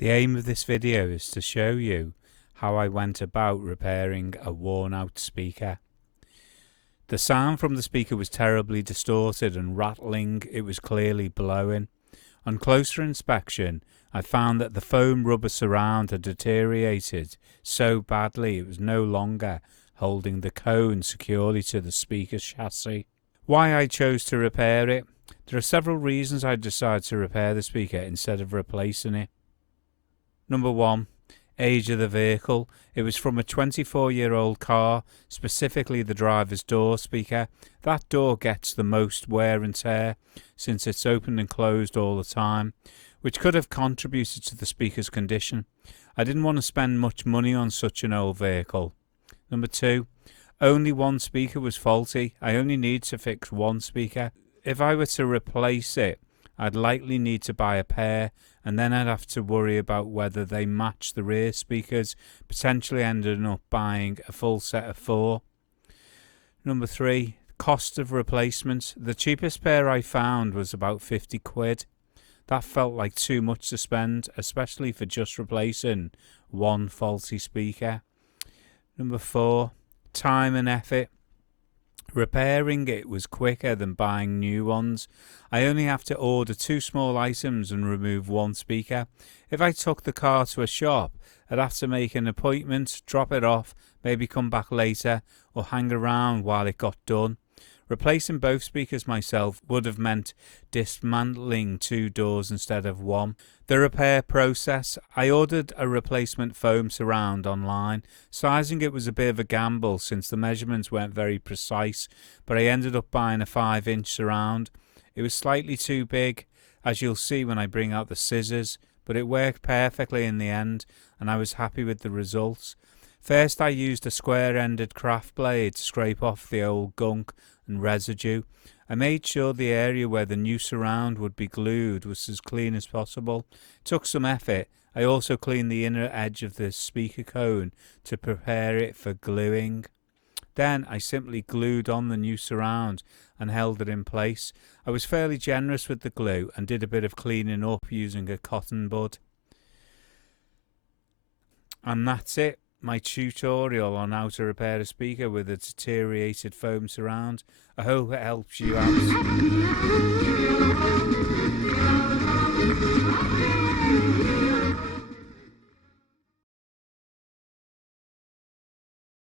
The aim of this video is to show you how I went about repairing a worn out speaker. The sound from the speaker was terribly distorted and rattling. It was clearly blowing. On closer inspection, I found that the foam rubber surround had deteriorated so badly it was no longer holding the cone securely to the speaker chassis. Why I chose to repair it? There are several reasons I decided to repair the speaker instead of replacing it. Number 1. Age of the vehicle. It was from a 24-year-old car, specifically the driver's door speaker. That door gets the most wear and tear since it's opened and closed all the time, which could have contributed to the speaker's condition. I didn't want to spend much money on such an old vehicle. Number 2. Only one speaker was faulty. I only need to fix one speaker. If I were to replace it, I'd likely need to buy a pair, and then I'd have to worry about whether they match the rear speakers, potentially ending up buying a full set of 4. Number 3. Cost of replacement. The cheapest pair I found was about 50 quid. That felt like too much to spend, especially for just replacing one faulty speaker. Number 4. Time and effort. Repairing it was quicker than buying new ones. I only have to order 2 small items and remove one speaker. If I took the car to a shop, I'd have to make an appointment, drop it off, maybe come back later, or hang around while it got done. Replacing both speakers myself would have meant dismantling 2 doors instead of 1. The repair process. I ordered a replacement foam surround online. Sizing it was a bit of a gamble since the measurements weren't very precise, but I ended up buying a 5-inch surround. It was slightly too big, as you'll see when I bring out the scissors, but it worked perfectly in the end, and I was happy with the results. First I used a square-ended craft blade to scrape off the old gunk and residue. I made sure the area where the new surround would be glued was as clean as possible. It took some effort. I also cleaned the inner edge of the speaker cone to prepare it for gluing. Then I simply glued on the new surround and held it in place. I was fairly generous with the glue and did a bit of cleaning up using a cotton bud. And that's it. My tutorial on how to repair a speaker with a deteriorated foam surround. I hope it helps you out.